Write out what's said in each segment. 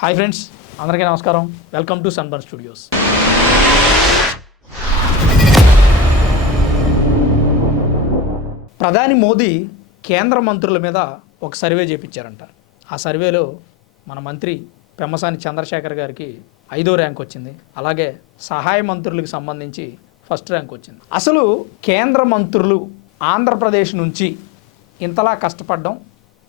Hi friends అందరికీ నమస్కారం. Welcome to sunburn studios ప్రధాని మోదీ కేంద్ర మంత్రుల మీద ఒక సర్వే చేపించారంట. ఆ సర్వేలో మన మంత్రి పెమ్మసాని చంద్రశేఖర్ గారికి ఐదో ర్యాంక్ వచ్చింది. అలాగే సహాయ మంత్రులకు సంబంధించి ఫస్ట్ ర్యాంక్ వచ్చింది. అసలు కేంద్ర మంత్రులు ఆంధ్రప్రదేశ్ నుంచి ఇంతలా కష్టపడడం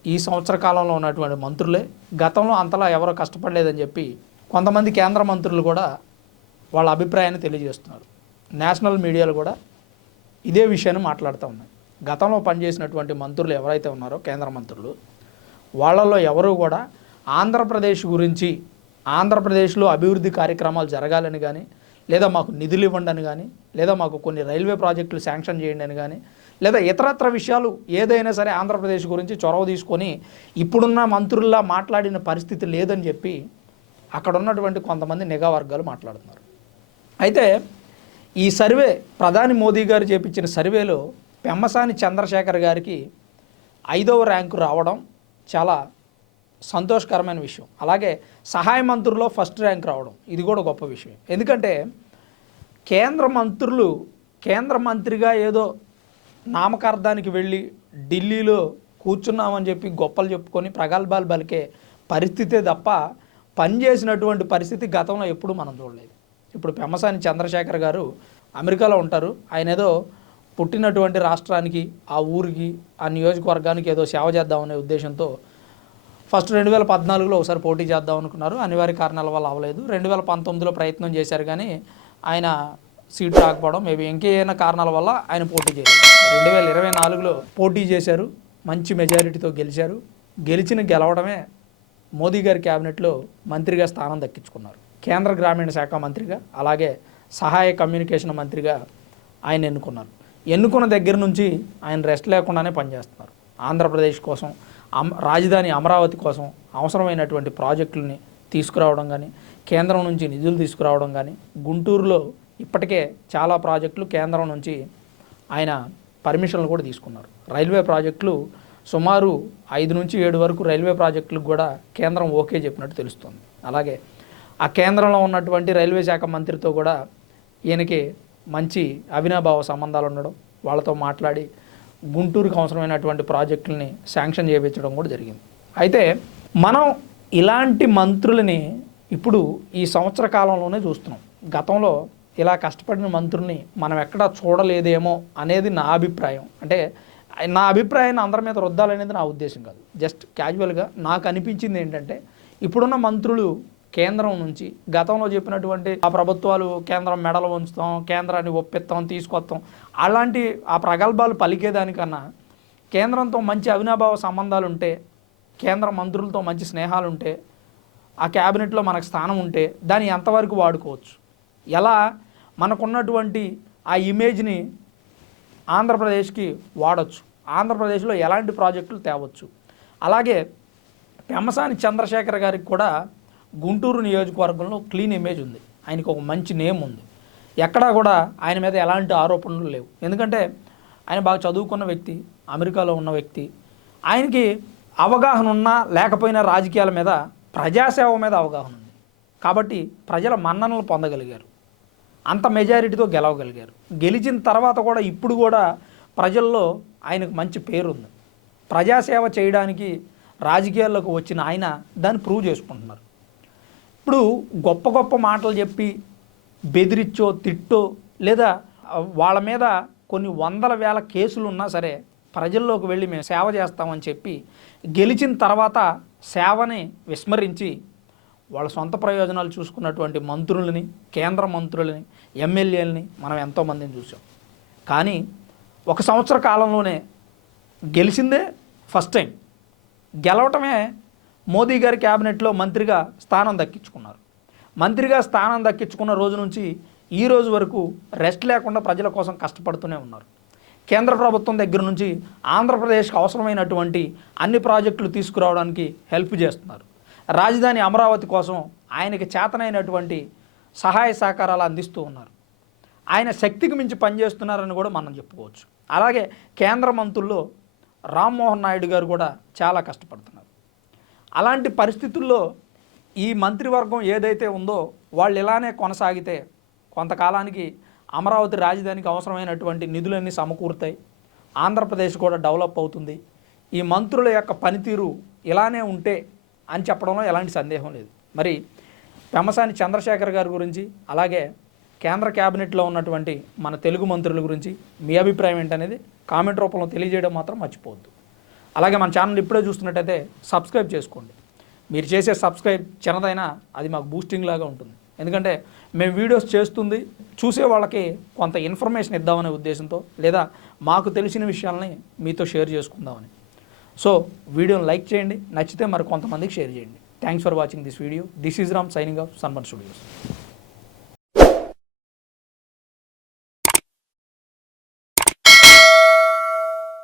ఈ సంవత్సర కాలంలో ఉన్నటువంటి మంత్రులే. గతంలో అంతలా ఎవరో కష్టపడలేదని చెప్పి కొంతమంది కేంద్ర మంత్రులు కూడా వాళ్ళ అభిప్రాయాన్ని తెలియజేస్తున్నారు. నేషనల్ మీడియాలు కూడా ఇదే విషయాన్ని మాట్లాడుతూ ఉన్నాయి. గతంలో పనిచేసినటువంటి మంత్రులు ఎవరైతే ఉన్నారో కేంద్ర మంత్రులు వాళ్ళల్లో ఎవరు కూడా ఆంధ్రప్రదేశ్ గురించి ఆంధ్రప్రదేశ్లో అభివృద్ధి కార్యక్రమాలు జరగాలని కానీ లేదా మాకు నిధులు ఇవ్వండి అని కానీ లేదా మాకు కొన్ని రైల్వే ప్రాజెక్టులు శాంక్షన్ చేయండి అని కానీ లేదా ఇతరత్ర విషయాలు ఏదైనా సరే ఆంధ్రప్రదేశ్ గురించి చొరవ తీసుకొని ఇప్పుడున్న మంత్రుల్లా మాట్లాడిన పరిస్థితి లేదని చెప్పి అక్కడ ఉన్నటువంటి కొంతమంది నిఘా వర్గాలు మాట్లాడుతున్నారు. అయితే ఈ సర్వే ప్రధాని మోదీ గారు చేపించిన సర్వేలో పెమ్మసాని చంద్రశేఖర్ గారికి ఐదవ ర్యాంకు రావడం చాలా సంతోషకరమైన విషయం. అలాగే సహాయ మంత్రుల్లో ఫస్ట్ ర్యాంక్ రావడం ఇది కూడా గొప్ప విషయం. ఎందుకంటే కేంద్ర మంత్రులు కేంద్ర మంత్రిగా ఏదో నామకార్థానికి వెళ్ళి ఢిల్లీలో కూర్చున్నామని చెప్పి గొప్పలు చెప్పుకొని ప్రగల్భాలు పలికే పరిస్థితే తప్ప పనిచేసినటువంటి పరిస్థితి గతంలో ఎప్పుడు మనం చూడలేదు. ఇప్పుడు పెమ్మసాని చంద్రశేఖర్ గారు అమెరికాలో ఉంటారు. ఆయన ఏదో పుట్టినటువంటి రాష్ట్రానికి ఆ ఊరికి ఆ నియోజకవర్గానికి ఏదో సేవ చేద్దామనే ఉద్దేశంతో ఫస్ట్ రెండు వేల పద్నాలుగులో ఒకసారి పోటీ చేద్దాం అనుకున్నారు. అనివార్య కారణాల వల్ల అవ్వలేదు. రెండు వేల పంతొమ్మిదిలో ప్రయత్నం చేశారు కానీ ఆయన సీట్ రాకపోవడం మేబీ ఇంకేమైనా కారణాల వల్ల ఆయన పోటీ చేయలేదు. రెండు వేల ఇరవై నాలుగులో పోటీ చేశారు. మంచి మెజారిటీతో గెలిచారు. గెలిచిన గెలవడమే మోదీ గారి క్యాబినెట్లో మంత్రిగా స్థానం దక్కించుకున్నారు. కేంద్ర గ్రామీణ శాఖ మంత్రిగా అలాగే సహాయ కమ్యూనికేషన్ మంత్రిగా ఆయన ఎన్నుకున్నారు. ఎన్నుకున్న దగ్గర నుంచి ఆయన రెస్ట్ లేకుండానే పనిచేస్తున్నారు. ఆంధ్రప్రదేశ్ కోసం అమ్ రాజధాని అమరావతి కోసం అవసరమైనటువంటి ప్రాజెక్టులని తీసుకురావడం కానీ కేంద్రం నుంచి నిధులు తీసుకురావడం కానీ గుంటూరులో ఇప్పటికే చాలా ప్రాజెక్టులు కేంద్రం నుంచి ఆయన పర్మిషన్లు కూడా తీసుకున్నారు. రైల్వే ప్రాజెక్టులు సుమారు ఐదు నుంచి ఏడు వరకు రైల్వే ప్రాజెక్టులకు కూడా కేంద్రం ఓకే చెప్పినట్టు తెలుస్తుంది. అలాగే ఆ కేంద్రంలో ఉన్నటువంటి రైల్వే శాఖ మంత్రితో కూడా ఈయనకి మంచి అవినాభావ సంబంధాలు ఉండడం వాళ్ళతో మాట్లాడి గుంటూరుకు అవసరమైనటువంటి ప్రాజెక్టులని శాంక్షన్ చేయించడం కూడా జరిగింది. అయితే మనం ఇలాంటి మంత్రులని ఇప్పుడు ఈ సంవత్సర కాలంలోనే చూస్తున్నాం. గతంలో ఇలా కష్టపడిన మంత్రుల్ని మనం ఎక్కడా చూడలేదేమో అనేది నా అభిప్రాయం. అంటే నా అభిప్రాయాన్ని అందరి మీద రుద్దాలనేది నా ఉద్దేశం కాదు. జస్ట్ క్యాజువల్గా నాకు అనిపించింది ఏంటంటే ఇప్పుడున్న మంత్రులు కేంద్రం నుంచి గతంలో చెప్పినటువంటి ఆ ప్రభుత్వాలు కేంద్రం మెడలు ఉంచుతాం కేంద్రాన్ని ఒప్పిస్తాం తీసుకొస్తాం అలాంటి ఆ ప్రగల్భాలు పలికేదానికన్నా కేంద్రంతో మంచి అవినాభావ సంబంధాలు ఉంటే కేంద్ర మంత్రులతో మంచి స్నేహాలు ఉంటే ఆ క్యాబినెట్లో మనకు స్థానం ఉంటే దాన్ని ఎంతవరకు వాడుకోవచ్చు? ఎలా మనకున్నటువంటి ఆ ఇమేజ్ని ఆంధ్రప్రదేశ్కి వాడచ్చు. ఆంధ్రప్రదేశ్లో ఎలాంటి ప్రాజెక్టులు తేవచ్చు. అలాగే పెమ్మసాని చంద్రశేఖర్ గారికి కూడా గుంటూరు నియోజకవర్గంలో క్లీన్ ఇమేజ్ ఉంది. ఆయనకు ఒక మంచి నేమ్ ఉంది. ఎక్కడా కూడా ఆయన మీద ఎలాంటి ఆరోపణలు లేవు. ఎందుకంటే ఆయన బాగా చదువుకున్న వ్యక్తి అమెరికాలో ఉన్న వ్యక్తి. ఆయనకి అవగాహన ఉన్నా లేకపోయినా రాజకీయాల మీద ప్రజాసేవ మీద అవగాహన ఉంది. కాబట్టి ప్రజల మన్ననలు పొందగలిగారు. అంత మెజారిటీతో గెలవగలిగారు. గెలిచిన తర్వాత కూడా ఇప్పుడు కూడా ప్రజల్లో ఆయనకు మంచి పేరు ఉంది ప్రజాసేవ చేయడానికి రాజకీయాల్లోకి వచ్చిన ఆయన దాన్ని ప్రూవ్ చేసుకుంటున్నారు. ఇప్పుడు గొప్ప గొప్ప మాటలు చెప్పి బెదిరిచ్చో తిట్టో లేదా వాళ్ళ మీద కొన్ని వందల వేల కేసులు ఉన్నా సరే ప్రజల్లోకి వెళ్ళి మేము సేవ చేస్తామని చెప్పి గెలిచిన తర్వాత సేవని విస్మరించి వాళ్ళ సొంత ప్రయోజనాలు చూసుకున్నటువంటి మంత్రులని కేంద్ర మంత్రులని ఎమ్మెల్యేలని మనం ఎంతోమందిని చూసాం కానీ ఒక సంవత్సర కాలంలోనే గెలిచిందే ఫస్ట్ టైం. గెలవటమే మోదీ గారి క్యాబినెట్లో మంత్రిగా స్థానం దక్కించుకున్నారు. మంత్రిగా స్థానం దక్కించుకున్న రోజు నుంచి ఈ రోజు వరకు రెస్ట్ లేకుండా ప్రజల కోసం కష్టపడుతూనే ఉన్నారు. కేంద్ర ప్రభుత్వం దగ్గర నుంచి ఆంధ్రప్రదేశ్కి అవసరమైనటువంటి అన్ని ప్రాజెక్టులు తీసుకురావడానికి హెల్ప్ చేస్తున్నారు. రాజధాని అమరావతి కోసం ఆయనకి చేతనైనటువంటి సహాయ సహకారాలు అందిస్తూ ఉన్నారు. ఆయన శక్తికి మించి పనిచేస్తున్నారని కూడా మనం చెప్పుకోవచ్చు. అలాగే కేంద్ర మంత్రుల్లో రామ్మోహన్ నాయుడు గారు కూడా చాలా కష్టపడుతున్నారు. అలాంటి పరిస్థితుల్లో ఈ మంత్రివర్గం ఏదైతే ఉందో వాళ్ళు ఇలానే కొనసాగితే కొంతకాలానికి అమరావతి రాజధానికి అవసరమైనటువంటి నిధులన్నీ సమకూరుతాయి. ఆంధ్రప్రదేశ్ కూడా డెవలప్ అవుతుంది. ఈ మంత్రుల యొక్క పనితీరు ఇలానే ఉంటే అని చెప్పడంలో ఎలాంటి సందేహం లేదు. మరి పెమసాని చంద్రశేఖర్ గారి గురించి అలాగే కేంద్ర క్యాబినెట్లో ఉన్నటువంటి మన తెలుగు మంత్రుల గురించి మీ అభిప్రాయం ఏంటనేది కామెంట్ రూపంలో తెలియజేయడం మాత్రం మర్చిపోవద్దు. అలాగే మన ఛానల్ ఇప్పుడే చూస్తున్నట్టయితే సబ్స్క్రైబ్ చేసుకోండి. మీరు చేసే సబ్స్క్రైబ్ చిన్నదైనా అది మాకు బూస్టింగ్ లాగా ఉంటుంది. ఎందుకంటే మేము వీడియోస్ చేస్తుంది చూసే వాళ్ళకి కొంత ఇన్ఫర్మేషన్ ఇద్దామనే ఉద్దేశంతో లేదా మాకు తెలిసిన విషయాలని మీతో షేర్ చేసుకుందామని. సో వీడియోని లైక్ చేయండి నచ్చితే మరి కొంతమందికి షేర్ చేయండి. Thanks for watching this video this is Ram signing off Sanman studios